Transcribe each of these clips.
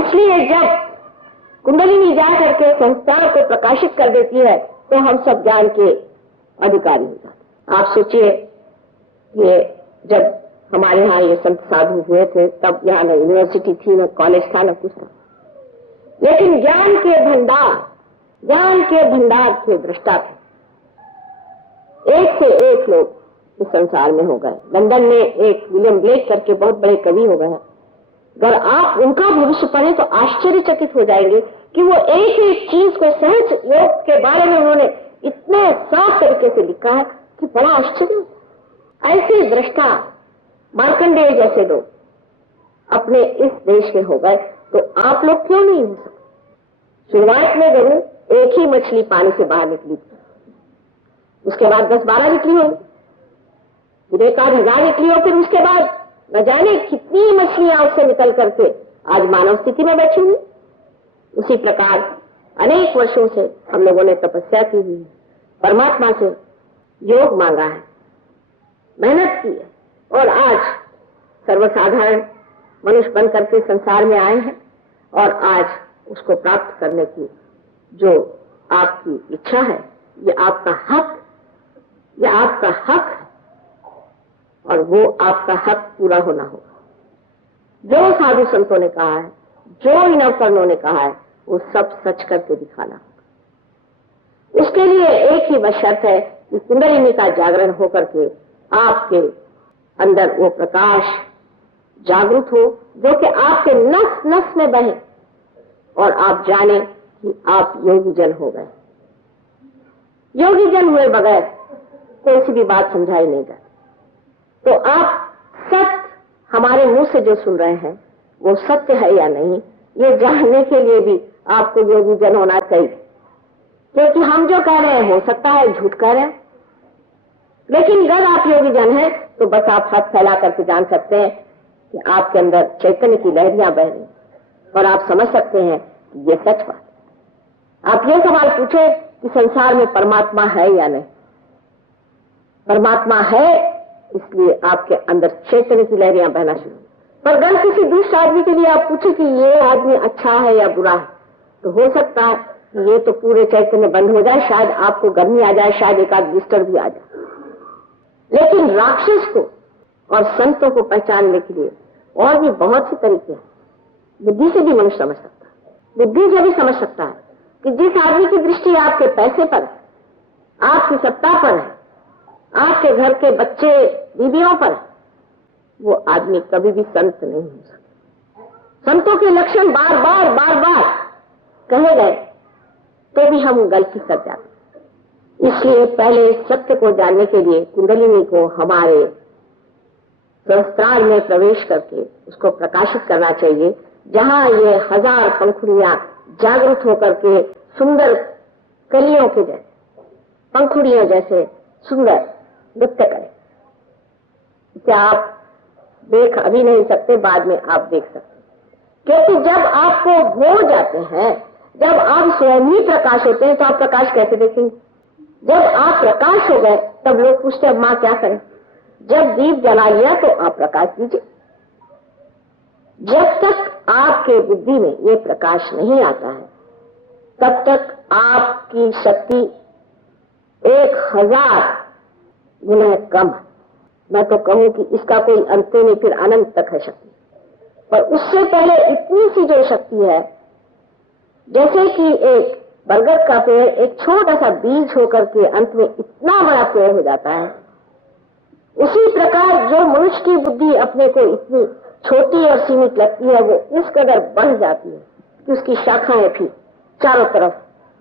इसलिए जब कुंडलिनी जा करके संस्कार को प्रकाशित कर देती है तो हम सब ज्ञान के अधिकारी हो जाते। आप सोचिए ये जब हमारे यहाँ ये संत साधु हुए थे तब यहाँ न यूनिवर्सिटी थी, न कॉलेज था, न कुछ था, लेकिन ज्ञान के भंडार के दृष्टा थे। एक से एक लोग इस संसार में हो गए। लंदन में एक विलियम ब्लेक करके बहुत बड़े कवि हो गए। अगर आप उनका भविष्य पढ़ें तो आश्चर्यचकित हो जाएंगे कि वो एक एक चीज को सहज योग के बारे में उन्होंने इतने साफ तरीके से लिखा है कि बड़ा आश्चर्य। ऐसे दृष्टा मार्कंडेय जैसे लोग अपने इस देश के हो गए तो आप लोग क्यों नहीं हो सकते? शुरुआत में जरूर एक ही मछली पानी से बाहर निकली, उसके बाद 10-12 निकली होगी, फिर 1,000 निकली हो, फिर उसके बाद न जाने कितनी मछलियां उससे निकल करके आज मानव स्थिति में बैठी हुई। उसी प्रकार अनेक वर्षों से हम लोगों ने तपस्या की हुई, परमात्मा से योग मांगा है, मेहनत की है, और आज सर्वसाधारण मनुष्य बन करके संसार में आए हैं और आज उसको प्राप्त करने की जो आपकी इच्छा है, ये आपका हक है और वो आपका हक पूरा होना होगा। जो साधु संतों ने कहा है, जो इन अवतरणों ने कहा है, वो सब सच करके दिखाना होगा। उसके लिए एक ही बस शर्त है कि कुंडलिनी का जागरण होकर के आपके अंदर वो प्रकाश जागृत हो जो कि आपके नस नस में बहे और आप जाने कि आप योगी जन हो गए। योगी जन हुए बगैर कोई सी भी बात समझाई नहीं जाती। तो आप सत्य हमारे मुंह से जो सुन रहे हैं वो सत्य है या नहीं, ये जानने के लिए भी आपको योगी जन होना चाहिए। क्योंकि हम जो कह रहे हैं हो सकता है झूठ कह रहे हैं, लेकिन अगर आप योगी जन हैं तो बस आप हाथ फैला करके जान सकते हैं कि आपके अंदर चैतन्य की लहरियां बह रही और आप समझ सकते हैं कि ये सच बात। आप ये सवाल पूछे कि संसार में परमात्मा है या नहीं। परमात्मा है, इसलिए आपके अंदर चैतन्य की लहरियां बहना शुरू। पर अगर किसी दूसरे आदमी के लिए आप पूछे कि ये आदमी अच्छा है या बुरा है, तो हो सकता है कि ये तो पूरे चैतन्य बंद हो जाए, शायद आपको गर्मी आ जाए, शायद एक आध बिस्तर भी आ जाए। लेकिन राक्षस को और संतों को पहचानने के लिए और भी बहुत से तरीके हैं। बुद्धि से भी मनुष्य समझ सकता है, बुद्धि से भी समझ सकता है कि जिस आदमी की दृष्टि आपके पैसे पर है, आपकी सत्ता पर है, आपके घर के बच्चे बीवियों पर, वो आदमी कभी भी संत नहीं हो सकता। संतों के लक्षण बार बार कहे गए तो भी हम गलती कर जाते। इसलिए पहले सत्य को जानने के लिए कुंडलिनी को हमारे संस्कार में प्रवेश करके उसको प्रकाशित करना चाहिए, जहां ये 1000 पंखुड़ियां जागृत होकर के सुंदर कलियों के जैसे, पंखुड़ियों जैसे सुंदर नृत्य करें। क्या आप देख अभी नहीं सकते, बाद में आप देख सकते, क्योंकि जब आपको हो जाते हैं, जब आप स्वयं ही प्रकाश होते हैं तो आप प्रकाश कैसे देखेंगे? जब आप प्रकाश हो गए तब लोग पूछते हैं मां क्या करें? जब दीप जला लिया तो आप प्रकाश दीजिए। जब तक आपके बुद्धि में ये प्रकाश नहीं आता है तब तक आपकी शक्ति 1000 गुना कम है। मैं तो कहूं कि इसका कोई अंत नहीं, फिर अनंत तक है शक्ति। पर उससे पहले इतनी सी जो शक्ति है, जैसे कि एक बरगद का पेड़ एक छोटा सा बीज होकर के अंत में इतना बड़ा पेड़ हो जाता है, उसी प्रकार जो मनुष्य की बुद्धि अपने को इतनी छोटी और सीमित लगती है, वो इस कदर बढ़ जाती है कि उसकी शाखाएं भी चारों तरफ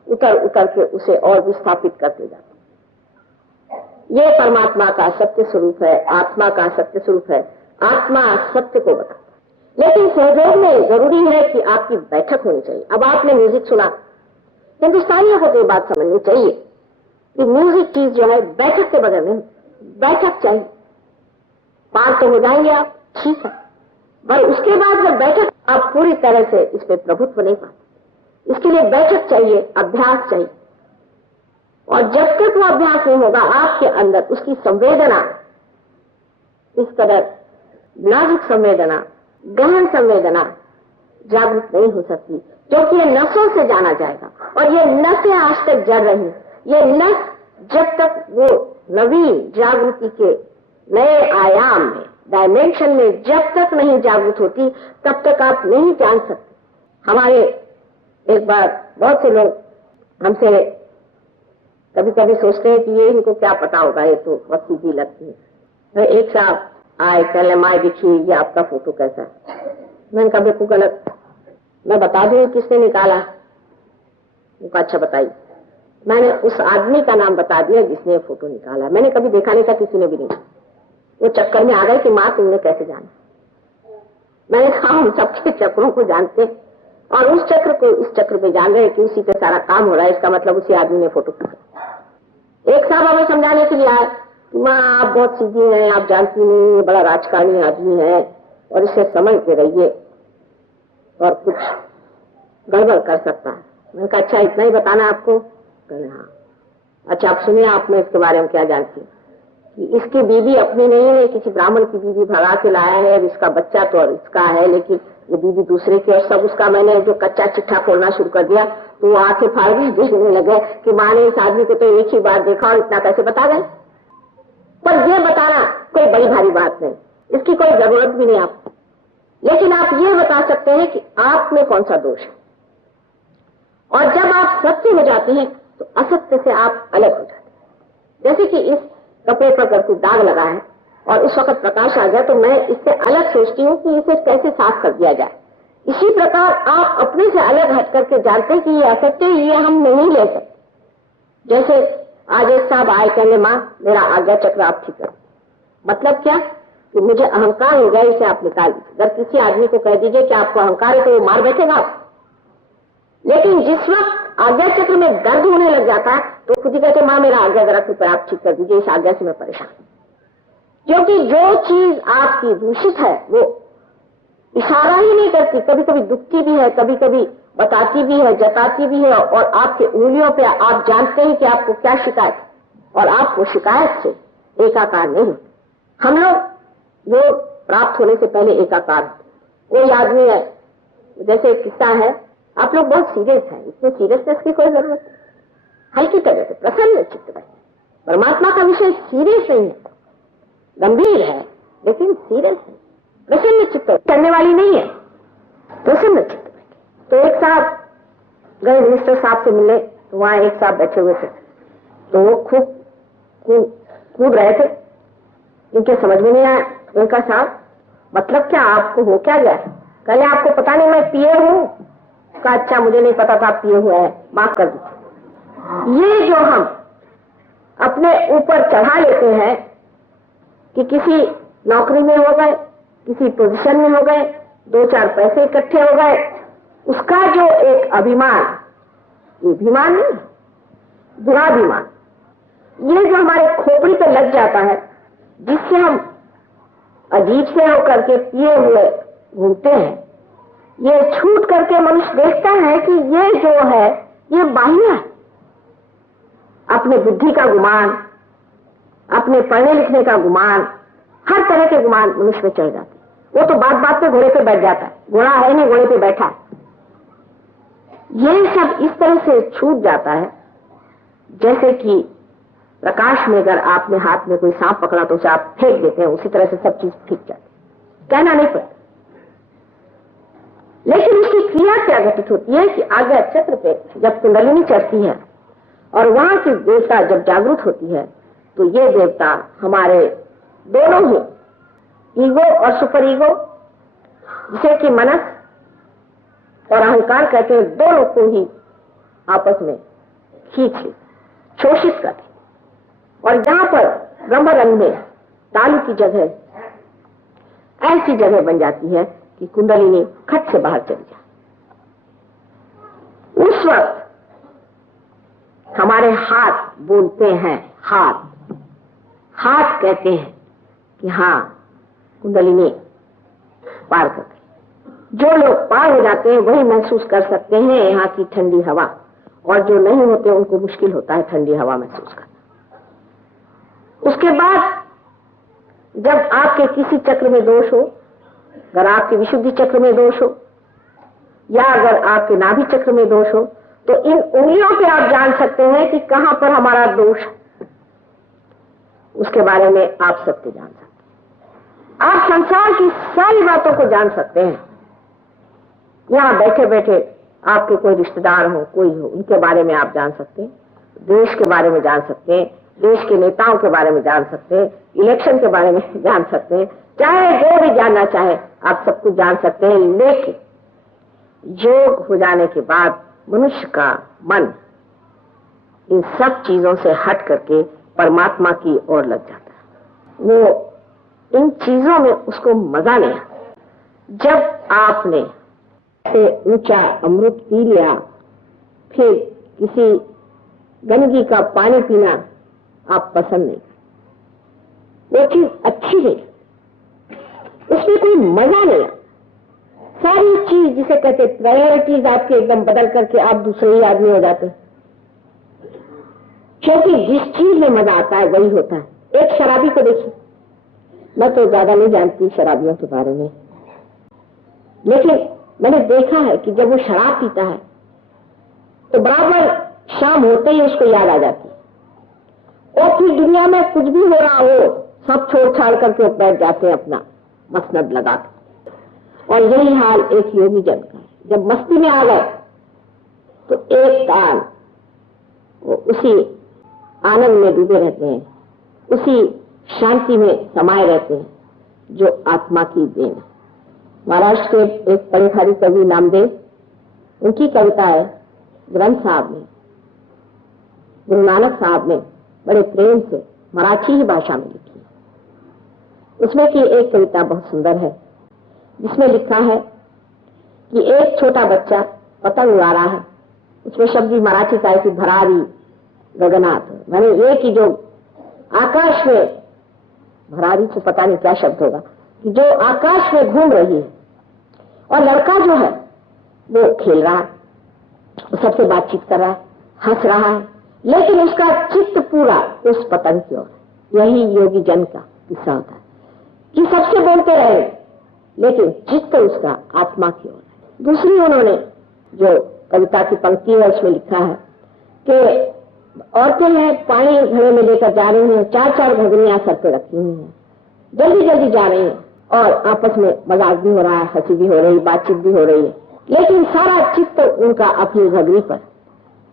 उतर उतर के उसे और विस्थापित करते जाती है। ये परमात्मा का सत्य स्वरूप है, आत्मा का सत्य स्वरूप है। आत्मा सत्य को बताता है, लेकिन सहयोग में जरूरी है कि आपकी बैठक होनी चाहिए। अब आपने म्यूजिक सुना, हिंदुस्तानियों को तो ये बात समझनी चाहिए कि म्यूजिक चीज जो है बैठक के बगैर नहीं, बैठक चाहिए। पार तो हो जाएंगे आप, ठीक है, पर उसके बाद जब बैठक आप पूरी तरह से इस पे प्रभुत्व नहीं पाते। इसके लिए बैठक चाहिए, अभ्यास चाहिए, और जब तक वो अभ्यास नहीं होगा आपके अंदर उसकी संवेदना, इस कदर नाजुक संवेदना, गहन संवेदना जागृत नहीं हो सकती, क्योंकि ये नसों से जाना जाएगा और ये नसें आज तक जड़ रही। ये नस जब तक वो नवीन जागृति के नए आयाम में, डायमेंशन में जब तक नहीं जागृत होती, तब तक आप नहीं जान सकते। हमारे एक बार बहुत से लोग हमसे कभी कभी सोचते हैं कि ये इनको क्या पता होगा, ये तो बहुत सीधी लगती है। तो एक साहब आए, कल माए देखिए ये आपका फोटो कैसा है। मैंने कहा बिल्कुल गलत, मैं बता दूं किसने निकाला। वो अच्छा बताइए। मैंने उस आदमी का नाम बता दिया जिसने फोटो निकाला। मैंने कभी देखा नहीं था, किसी ने भी नहीं। वो चक्कर में आ गए कि माँ तुमने कैसे जाना। मैंने कहा हम सबके चक्रों को जानते और उस चक्र को इस चक्र पे जान रहे कि उसी पे सारा काम हो रहा है, इसका मतलब उसी आदमी ने फोटो खींचा। एक साहब हमें समझाने के लिए आए कि माँ आप बहुत सीधी हैं, आप जानती नहीं, ये बड़ा राजकारणी आदमी है और इसे समझते रहिए और कुछ गड़बड़ कर सकता है। मैंने कहा अच्छा इतना ही बताना आपको? कहने हाँ। अच्छा आप सुनिए, आप में इसके बारे में क्या जानती है कि इसकी बीवी अपनी नहीं है, किसी ब्राह्मण की बीवी भगा के लाया है, इसका बच्चा तो और इसका है, लेकिन ये बीवी दूसरे की। और सब उसका मैंने जो कच्चा चिट्ठा खोलना शुरू कर दिया तो वो आंखें फाड़ दी, देखने लगे कि माँ ने इस आदमी को तो एक ही बार देखा और इतना कैसे बता गए। पर ये बताना कोई बड़ी भारी बात नहीं, इसकी कोई जरूरत भी नहीं आपको। लेकिन आप ये बता सकते हैं कि आप में कौन सा दोष है। और जब आप सत्य हो जाते हैं तो असत्य से आप अलग हो जाते हैं। जैसे कि इस कपड़े पर अगर कोई दाग लगा है और उस वक्त प्रकाश आ गया तो मैं इससे अलग सोचती हूँ कि इसे कैसे साफ कर दिया जाए। इसी प्रकार आप अपने से अलग हट करके जानते हैं कि ये असत्य, ये हम नहीं ले सकते। जैसे आज एक साहब आए, कहने माँ मेरा आज्ञा चक्र आप ठीक करो। मतलब क्या कि मुझे अहंकार हो गया, इसे आप निकाल दीजिए। अगर किसी आदमी को कह दीजिए कि आपको अहंकार है तो वो मार बैठेगा आप। लेकिन जिस वक्त आज्ञा चक्र में दर्द होने लग जाता है तो खुद ही कहते माँ मेरा आज्ञा जरा कृपया आप ठीक कर दीजिए, इस आज्ञा से मैं परेशान हूं। क्योंकि जो चीज आपकी दूषित है वो इशारा ही नहीं करती, कभी कभी दुखती भी है, कभी कभी बताती भी है, जताती भी है और आपके उंगलियों पे आप जानते हैं कि आपको क्या शिकायत और आपको शिकायत से एकाकार नहीं होते। हम लोग जो प्राप्त होने से पहले एकाकार, कोई आदमी है, जैसे एक किस्सा है, आप लोग बहुत सीरियस हैं, इसमें सीरियसनेस की कोई जरूरत नहीं, हल्की तरह से प्रसन्न चित्त रहे। परमात्मा का विषय सीरियस नहीं है, गंभीर है लेकिन सीरियस है, प्रसन्न चित्त करने वाली नहीं है, प्रसन्न चित्त। तो एक साहब गए मिनिस्टर साहब से मिले तो वहां एक साहब बैठे हुए थे, तो वो खूब कूद रहे थे, इनके समझ में नहीं आया। उनका साहब मतलब क्या, आपको हो क्या गया? कहले आपको पता नहीं मैं पिए हूं। कहा अच्छा मुझे नहीं पता था पिए हुए हैं, माफ कर दीजिए। ये जो हम अपने ऊपर चढ़ा लेते हैं कि किसी नौकरी में हो गए, किसी पोजीशन में हो गए, 2-4 पैसे इकट्ठे हो गए, उसका जो एक अभिमान, ये अभिमान नहीं, बुरा अभिमान, ये जो हमारे खोपड़ी पे लग जाता है, जिससे हम अजीब से होकर के पिए हुए घूमते हैं, ये छूट करके मनुष्य देखता है कि ये जो है ये बाह्य है। अपने बुद्धि का गुमान, अपने पढ़ने लिखने का गुमान, हर तरह के गुमान मनुष्य में चढ़ जाते। वो तो बात बात पे घोड़े पे बैठ जाता है, घोड़ा है नहीं घोड़े पे बैठा है। ये सब इस तरह से छूट जाता है जैसे कि प्रकाश में अगर आपने हाथ में कोई सांप पकड़ा तो उसे आप फेंक देते हैं, उसी तरह से सब चीज ठीक जाती, कहना नहीं पड़ता। लेकिन उसकी क्रिया क्या घटित होती है कि आज्ञा चक्र पे जब कुंडलिनी चढ़ती है और वहां की देवता जब जागृत होती है तो ये देवता हमारे दोनों ही ईगो और सुपर ईगो, जिसे कि मनस और अहंकार कहते हैं, दोनों को ही आपस में खींच ले, शोषित करते। और जहां पर ब्रह्म रंग में तालु की जगह ऐसी जगह बन जाती है कि कुंडलिनी खट से बाहर चली जाए, उस वक्त हमारे हाथ बोलते हैं, हाथ कहते हैं कि हाँ कुंडलिनी पार कर गई। जो लोग पार हो जाते हैं वही महसूस कर सकते हैं यहाँ की ठंडी हवा, और जो नहीं होते उनको मुश्किल होता है ठंडी हवा महसूस करना। उसके बाद जब आपके किसी चक्र में दोष हो, अगर आपके विशुद्धि चक्र में दोष हो या अगर आपके नाभि चक्र में दोष हो तो इन उंगलियों पे आप जान सकते हैं कि कहां पर हमारा दोष है। उसके बारे में आप सत्य जान सकते हैं। आप संसार की सारी बातों को जान सकते हैं। यहां बैठे बैठे आपके कोई रिश्तेदार हो, कोई हो, उनके बारे में आप जान सकते हैं, देश के बारे में जान सकते हैं, देश के नेताओं के बारे में जान सकते हैं, इलेक्शन के बारे में जान सकते हैं, चाहे जो भी जानना चाहे आप सब कुछ जान सकते हैं। लेकिन योग हो जाने के बाद मनुष्य का मन इन सब चीजों से हट करके परमात्मा की ओर लग जाता है। वो इन चीजों में उसको मजा नहीं आता। जब आपने से ऊंचा अमृत पी लिया, फिर किसी गंदगी का पानी पीना आप पसंद नहीं, वो चीज अच्छी नहीं, उसमें कोई मजा नहीं। सारी चीज जिसे कहते प्रायोरिटीज आपके एकदम बदल करके आप दूसरे ही आदमी हो जाते हैं, क्योंकि जिस चीज में मजा आता है वही होता है। एक शराबी को देखिए, मैं तो ज्यादा नहीं जानती शराबियों के बारे में, लेकिन मैंने देखा है कि जब वो शराब पीता है तो बराबर शाम होते ही उसको याद आ जाती है और फिर दुनिया में कुछ भी हो रहा हो सब छोड़ छाड़ करके बैठ जाते हैं अपना मसनद लगा के। और यही हाल एक योगी जन का है। जब मस्ती में आ गए तो एक काल वो उसी आनंद में डूबे रहते हैं, उसी शांति में समाये रहते हैं जो आत्मा की देन है। महाराष्ट्र के एक परिखारी कवि नामदेव, उनकी कविता है ग्रंथ साहब ने, गुरु नानक साहब ने बड़े प्रेम से मराठी ही भाषा में लिखी है। उसमें की एक कविता बहुत सुंदर है, जिसमें लिखा है कि एक छोटा बच्चा पतंग उड़ा रहा है। उसमें शब्द भी मराठी का है कि भरारी गगनाथ, मैंने ये कि जो आकाश में, भरारी से पता नहीं क्या शब्द होगा, कि जो आकाश में घूम रही है, और लड़का जो है वो खेल रहा है, वो सबसे बातचीत कर रहा है, हंस रहा है, लेकिन उसका चित्त पूरा उस पतंग की ओर है। यही योगी जन का किस्सा होता है कि सबसे बोलते रहे लेकिन चित्त उसका आत्मा की ओर है। दूसरी उन्होंने जो कविता की पंक्ति है उसमें लिखा है कि औरतें हैं पानी घड़े में लेकर जा रही हैं, 4-4 घड़ियां सर पे रखी हुई हैं, जल्दी जल्दी जा रही हैं और आपस में मजाक भी हो रहा है, हंसी भी हो रही, बातचीत भी हो रही है, लेकिन सारा चित्त उनका अपनी घगरी पर।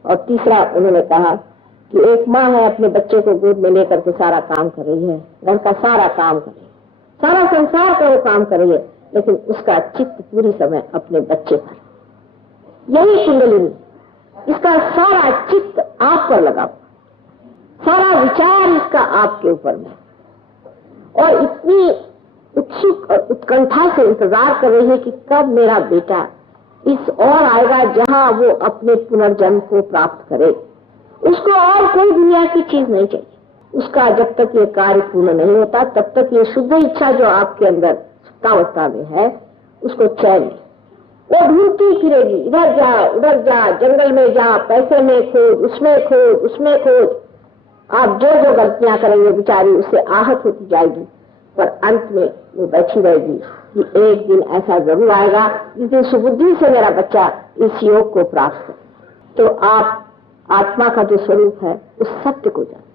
और तीसरा उन्होंने कहा कि एक माँ है अपने बच्चे को गोद में लेकर के सारा काम कर रही है, घर का सारा काम कर रही है, सारा संसार का वो काम कर रही है, लेकिन उसका चित्त पूरी समय अपने बच्चे पर। यही कुंडलिनी, इसका सारा चित्त आप पर लगा, सारा विचार इसका आपके ऊपर में, और इतनी उत्सुक और उत्कंठा से इंतजार कर रही है कि कब मेरा बेटा इस और आएगा जहां वो अपने पुनर्जन्म को प्राप्त करे। उसको और कोई दुनिया की चीज नहीं चाहिए। उसका जब तक ये कार्य पूर्ण नहीं होता तब तक ये शुद्ध इच्छा जो आपके अंदर सुप्तावस्था में है उसको चैन नहीं। वो ढूंढती फिरेगी, इधर जा उधर जा, जंगल में जा, पैसे में खोज, उसमें खोज, उसमें खोज। आप जो जो गलतियां करेंगे बेचारी उससे आहत होती जाएगी, पर अंत में वो बैठी रहेगी कि एक दिन ऐसा जरूर आएगा जिस दिन सुबुद्धि से मेरा बच्चा इस योग को प्राप्त करे। तो आप आत्मा का जो स्वरूप है उस सत्य को जाने।